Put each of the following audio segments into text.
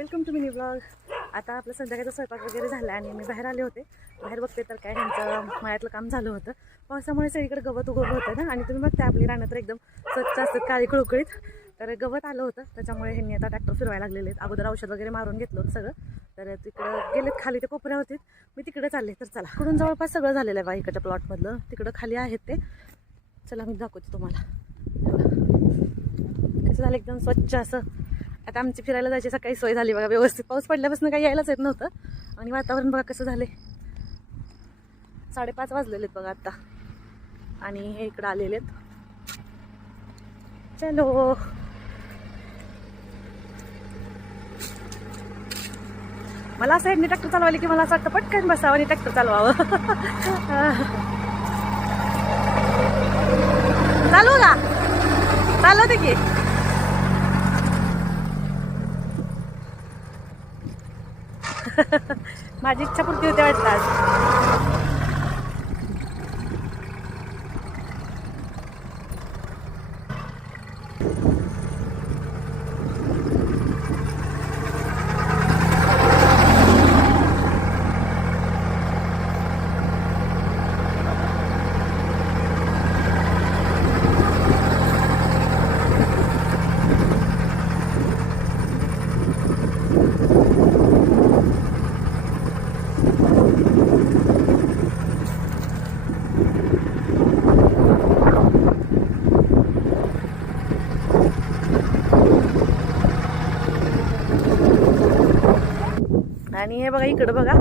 Welcome to mini blog. आता आपलं संध्याकाळचा स्वयंपाक वगैरे झाला आणि मी बाहेर आले होते. बाहेर बघते तर काय ह्यांचं मळ्यातलं काम झालं होतं. पावसामुळे सगळीकडे गवत उगवलं होतं ना, आणि तुम्ही बघता आपली रानं तर एकदम स्वच्छ असतात, काळी कुळकुळीत. तर गवत आलं होतं, त्याच्यामुळे ह्यांनी आता ट्रॅक्टर फिरवायला लागलेले आहेत. अगोदर औषध वगैरे मारून घेतलं होतं सगळं. तर तिकडं गेलेत खाली, ते कोपऱ्या होते, मी तिकडे चालले. तर चला, इकडून जवळपास सगळं झालेलं आहे बा इकडच्या प्लॉटमधलं. तिकडं खाली आहेत ते, चला मी दाखवते तुम्हाला. कसं झालं एकदम स्वच्छ असं. आता आमची फिरायला जायची सकाळी सोय झाली बघा व्यवस्थित. पाऊस पडल्यापासून काही यायलाच येत नव्हतं, आणि वातावरण बघा कसं झाले. 5:30 वाजलेले आहेत बघा आता, आणि हे इकडं आलेले आहेत. चलो, मला असं ह्यांनी ट्रॅक्टर चालवायला की मला असं वाटतं पटकन बसावं आणि ट्रॅक्टर चालवावं. चालू का? चालवते की. माझी इच्छा पूर्ती होते वाटतं आज. आणि हे बघा इकडं बघा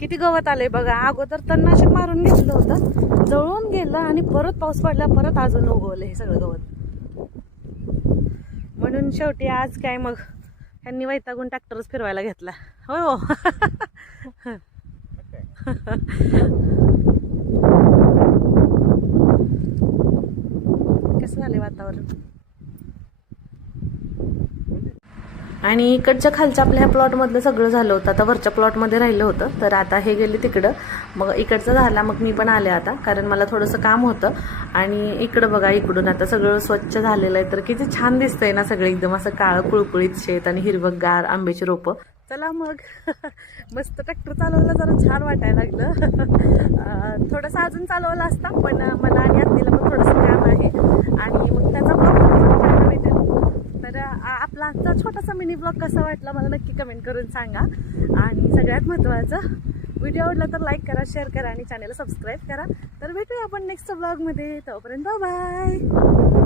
किती गवत आलंय बघा. अगोदर तणनाशक मारून घेतलं होतं, जळून गेलं, आणि परत पाऊस पडला, परत अजून उगवलं हे सगळं गवत. म्हणून शेवटी आज काय मग ह्यांनी वैतागून ट्रॅक्टरच फिरवायला घेतला. होय हो. कसं झालंय वातावरण. आणि इकडच्या खालच्या आपल्या ह्या प्लॉटमधलं सगळं झालं होतं. आता वरच्या प्लॉटमध्ये राहिलं होतं, तर आता हे गेले तिकडं. मग इकडचं झाला, मग मी पण आले आता, कारण मला थोडंसं काम होतं. आणि इकडं बघा, इकडून आता सगळं स्वच्छ झालेलं आहे. तर किती छान दिसतंय ना सगळं, एकदम असं काळं कुळकुळीत शेत आणि हिरवंगार आंब्याची रोपं. चला मग. मस्त ट्रॅक्टर चालवलं, जरा छान वाटायला लागलं. थोडंसं अजून चालवलं असता, पण मला आणि आत्तीला पण थोडंसं काम आहे, आणि मग त्याचा ब्लॉग भेटेल. तर आपला आजचा छोटासा मिनी ब्लॉग कसा वाटला मला नक्की कमेंट करून सांगा. आणि सगळ्यात महत्त्वाचं, व्हिडिओ आवडला तर लाईक करा, शेअर करा, आणि चॅनलला सबस्क्राईब करा. तर भेटूया आपण नेक्स्ट ब्लॉगमध्ये. तोपर्यंत बाय.